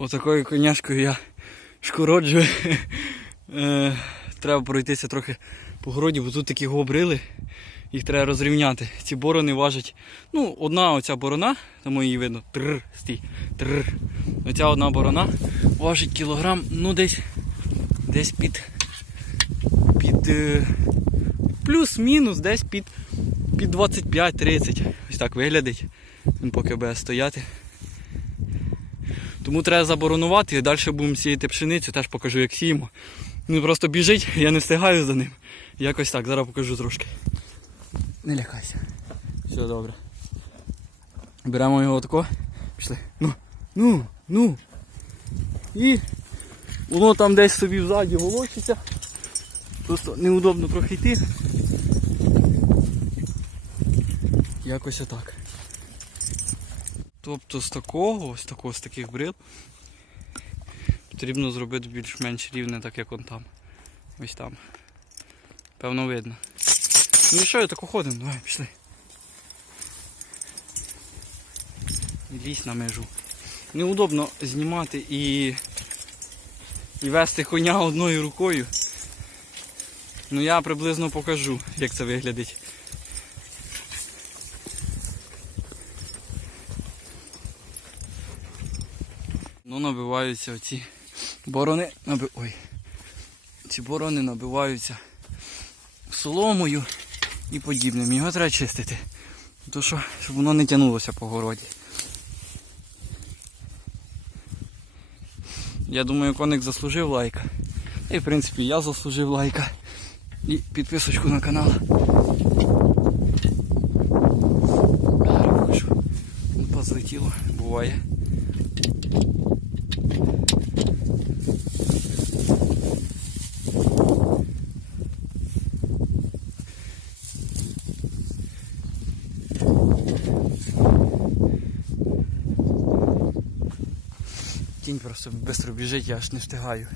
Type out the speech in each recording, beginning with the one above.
Отакою коняшкою я шкороджую. Е, Треба пройтися трохи по городі, бо тут такі гобрили. Їх треба розрівняти. Ці борони важать. Ну, одна оця борона, тому її видно. Трр, стій. Трр. Оця одна борона важить кілограм, ну десь десь під. під. е, плюс-мінус, десь під, під 25-30. Ось так виглядить. Він поки буде стояти. Тому треба заборонувати і далі будемо сіяти пшеницю, теж покажу, як сіємо. Він просто біжить, я не встигаю за ним. Якось так, зараз покажу трошки. Не лякайся. Все добре. Беремо його отако. Пішли. Ну, ну, ну. І воно там десь собі взаді волочиться. Просто неудобно трохи йти. Якось отак. Тобто з такого, з такого, з таких брил потрібно зробити більш-менш рівне, так як он там. Ось там. Певно видно. Ну і що, я так ходимо, давай, пішли. Лізь на межу. Неудобно знімати і, і вести коня одною рукою. Ну я приблизно покажу, як це виглядить. Ну, набиваються оці борони. Наби... Ой. Ці борони набиваються соломою і подібним. Його треба чистити. То що, щоб воно не тягнулося по городі. Я думаю, коник заслужив лайка. І в принципі я заслужив лайка. І підписочку на канал. Позлетіло, буває. Тінь просто швидко біжить, я аж не встигаю.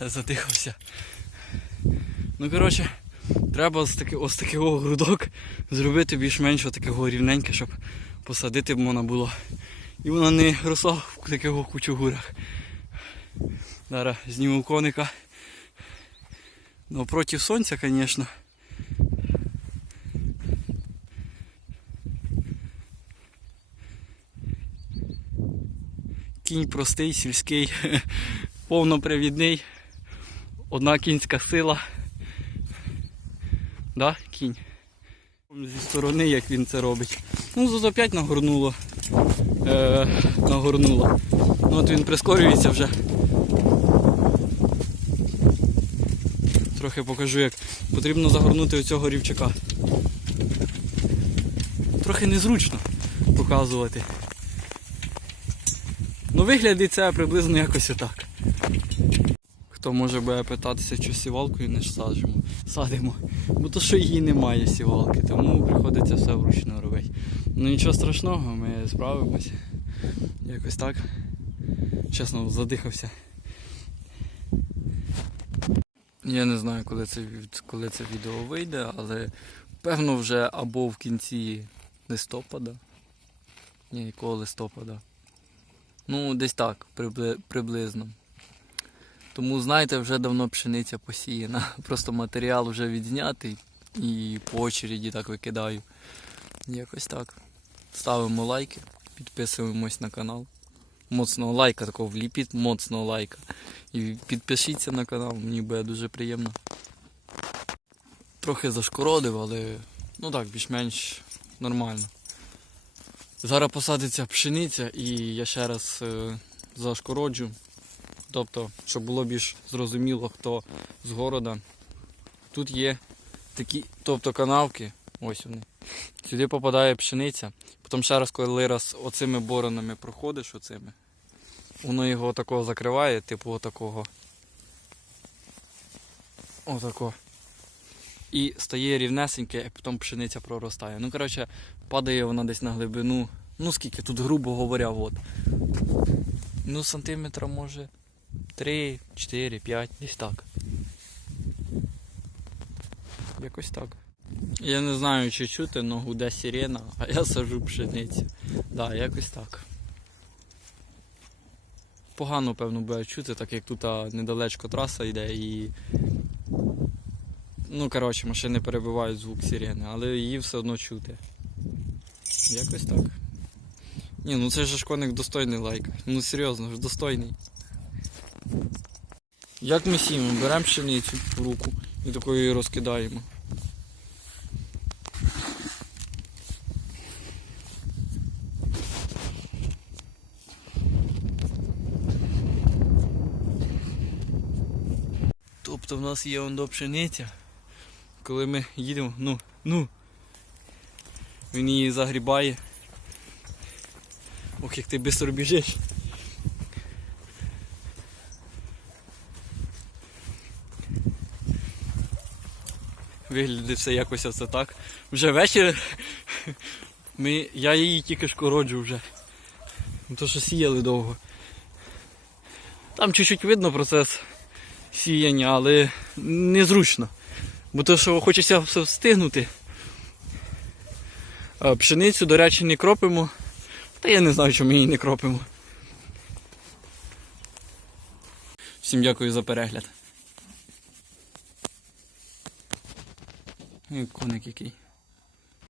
Задихався. Ну коротше, треба з таки, ось такого грудок зробити більш-менш такого рівненьке, щоб посадити можна було. І вона не росла в таких кучугурах. Зараз зніму коника. Ну, проти сонця, звісно. Кінь простий, сільський, повнопривідний. Одна кінська сила. Да, кінь. Зі сторони, як він це робить. Ну, тут опять нагорнуло. Е, нагорнуло. Ну от він прискорюється вже. Трохи покажу, як потрібно загорнути оцього рівчака. Трохи незручно показувати. Ну виглядить це приблизно якось отак. Хто може буде питатися, що сівалкою не саджимо, садимо. Бо то що її немає сівалки, тому приходиться все вручну робити. Ну нічого страшного, ми справимося. Якось так. Чесно, задихався. Я не знаю, коли це, коли це відео вийде, але певно вже або в кінці листопада. Ні, якого листопада. Ну, десь так, прибли- приблизно. Тому, знаєте, вже давно пшениця посіяна. Просто матеріал вже відзнятий і по очереді так викидаю. Якось так. Ставимо лайки, підписуємось на канал. Моцного лайка, такого вліпіть моцного лайка. І підпишіться на канал, мені буде дуже приємно. Трохи зашкородив, але ну так, більш-менш нормально. Зараз посадиться пшениця і я ще раз е, зашкороджу. Тобто, щоб було більш зрозуміло, хто з города. Тут є такі, тобто канавки, ось вони. Сюди попадає пшениця. Потім ще раз, коли раз оцими боронами проходиш, оцими, воно його такого закриває, типу отакого. Отако. І стає рівнесеньке, і потім пшениця проростає. Ну, коротше, падає вона десь на глибину. Ну скільки тут, грубо говоря, от. Ну, сантиметра може 3, 4, 5, десь так. Якось так. Я не знаю, чи чути, але гуде сирена, а я сажу пшеницю. Да, якось так. Погано, певно, буде чути, так як тут недалечко траса йде і. Ну, коротше, машини перебивають звук сирени, але її все одно чути. Якось так. Ні, ну це ж коник достойний лайк. Ну серйозно, ж достойний. Як ми сіємо? Беремо пшеницю в руку і такою її розкидаємо. Тобто в нас є ондо пшениця. Коли ми їдемо, ну, ну, він її загрібає. Ох, як ти швидко біжиш. Виглядає все якось оце так. Вже вечір. Ми, я її тільки ж короджу вже. Ну, То що сіяли довго. Там чуть-чуть видно процес сіяння, але незручно. Бо то, що хочеться все встигнути. Пшеницю, до речі, не кропимо. Та я не знаю, чому її не кропимо. Всім дякую за перегляд. Коник який.